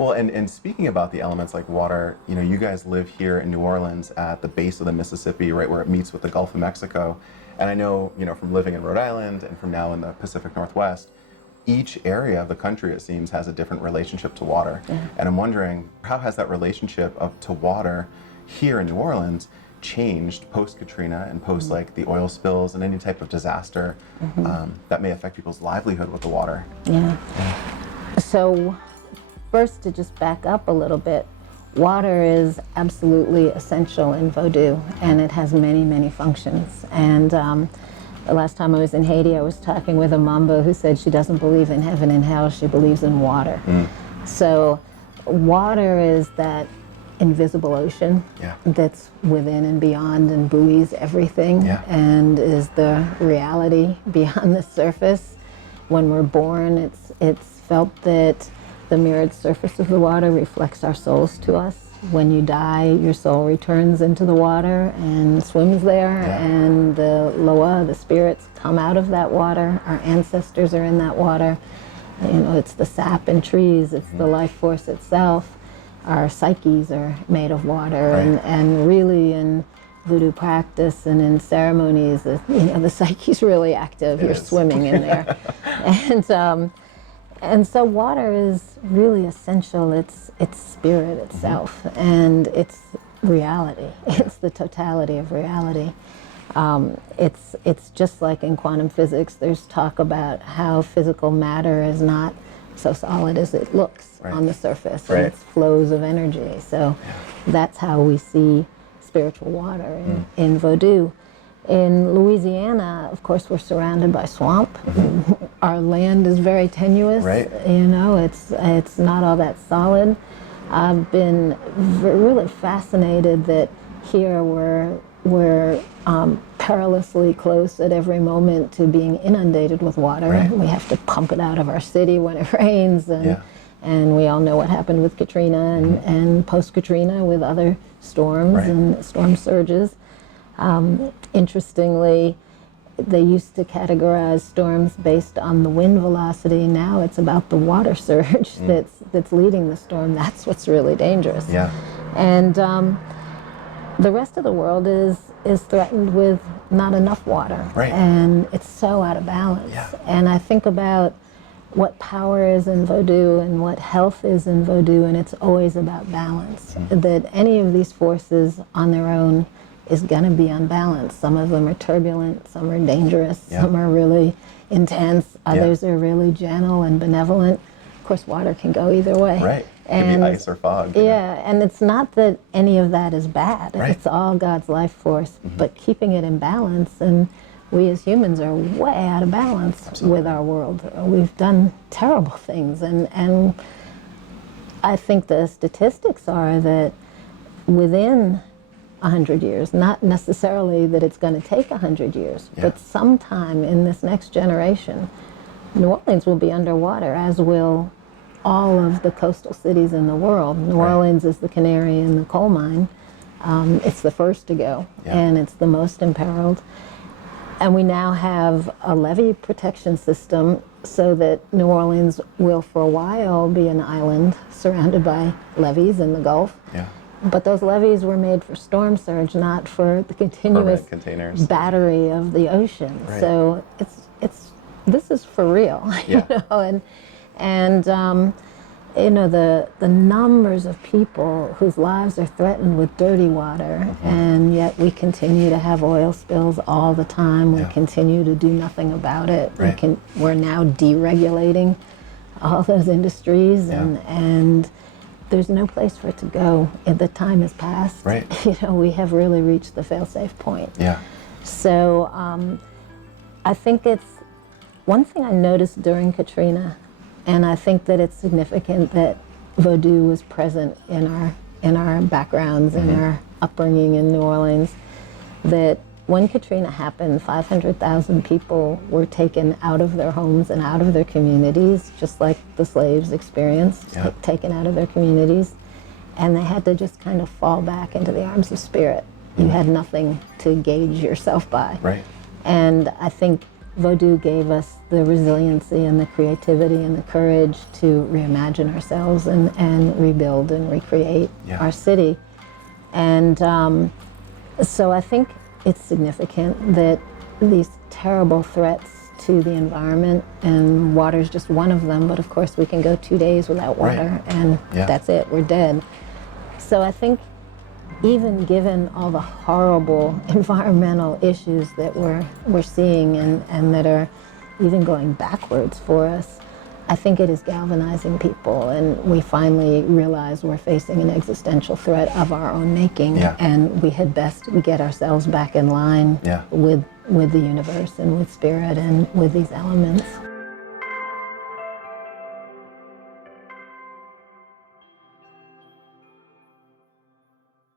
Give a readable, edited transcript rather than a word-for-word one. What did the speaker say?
Well, and speaking about the elements like water, you guys live here in New Orleans at the base of the Mississippi, right where it meets with the Gulf of Mexico. And I know, from living in Rhode Island and from now in the Pacific Northwest, each area of the country, it seems, has a different relationship to water. Yeah. And I'm wondering, how has that relationship to water here in New Orleans changed post-Katrina and post like the oil spills and any type of disaster that may affect people's livelihood with the water? Yeah. So first, to just back up a little bit, water is absolutely essential in Vodou, and it has many, many functions. And the last time I was in Haiti, I was talking with a Mambo who said she doesn't believe in heaven and hell, she believes in water. So water is that invisible ocean that's within and beyond and buoys everything and is the reality beyond the surface. When we're born, it's felt that the mirrored surface of the water reflects our souls to us. When you die, your soul returns into the water and swims there, and the loa, the spirits, come out of that water. Our ancestors are in that water. It's the sap in trees, it's the life force itself. Our psyches are made of water, and really in Vodou practice and in ceremonies, the psyche's really active. You're swimming in there. And so water is really essential. It's spirit itself, and it's reality. It's the totality of reality. It's just like in quantum physics, there's talk about how physical matter is not so solid as it looks on the surface, and it's flows of energy. So that's how we see spiritual water in Vodou. In Louisiana, of course, we're surrounded by swamp. Our land is very tenuous. It's not all that solid. I've been really fascinated that here we're perilously close at every moment to being inundated with water. We have to pump it out of our city when it rains, and we all know what happened with Katrina and post-Katrina with other storms and storm surges. Interestingly, they used to categorize storms based on the wind velocity. Now it's about the water surge that's leading the storm. That's what's really dangerous. And the rest of the world is threatened with not enough water, and it's so out of balance. And I think about what power is in Vodou and what health is in Vodou, and it's always about balance. That any of these forces on their own is going to be unbalanced. Some of them are turbulent, some are dangerous, some are really intense, others are really gentle and benevolent. Of course, water can go either way. It can be ice or fog. And it's not that any of that is bad. It's all God's life force, but keeping it in balance, and we as humans are way out of balance with our world. We've done terrible things, and I think the statistics are that within 100 years, not necessarily that it's going to take 100 years, but sometime in this next generation, New Orleans will be underwater, as will all of the coastal cities in the world. New Orleans is the canary in the coal mine. It's the first to go, and it's the most imperiled. And we now have a levee protection system so that New Orleans will for a while be an island surrounded by levees in the Gulf. But those levees were made for storm surge, not for the continuous battery of the ocean. So this is for real, the numbers of people whose lives are threatened with dirty water, and yet we continue to have oil spills all the time. We continue to do nothing about it. We're now deregulating all those industries, and there's no place for it to go. The time has passed. We have really reached the fail-safe point. So I think it's one thing I noticed during Katrina, and I think that it's significant that Vodou was present in our backgrounds, in our upbringing in New Orleans, that when Katrina happened, 500,000 people were taken out of their homes and out of their communities, just like the slaves experienced, taken out of their communities, and they had to just kind of fall back into the arms of spirit. You had nothing to gauge yourself by. And I think Vodou gave us the resiliency and the creativity and the courage to reimagine ourselves and rebuild and recreate our city. And so I think it's significant that these terrible threats to the environment, and water is just one of them, but of course we can go 2 days without water and that's it, we're dead. So I think even given all the horrible environmental issues that we're seeing and that are even going backwards for us, I think it is galvanizing people, and we finally realize we're facing an existential threat of our own making, and we had best get ourselves back in line with the universe and with spirit and with these elements.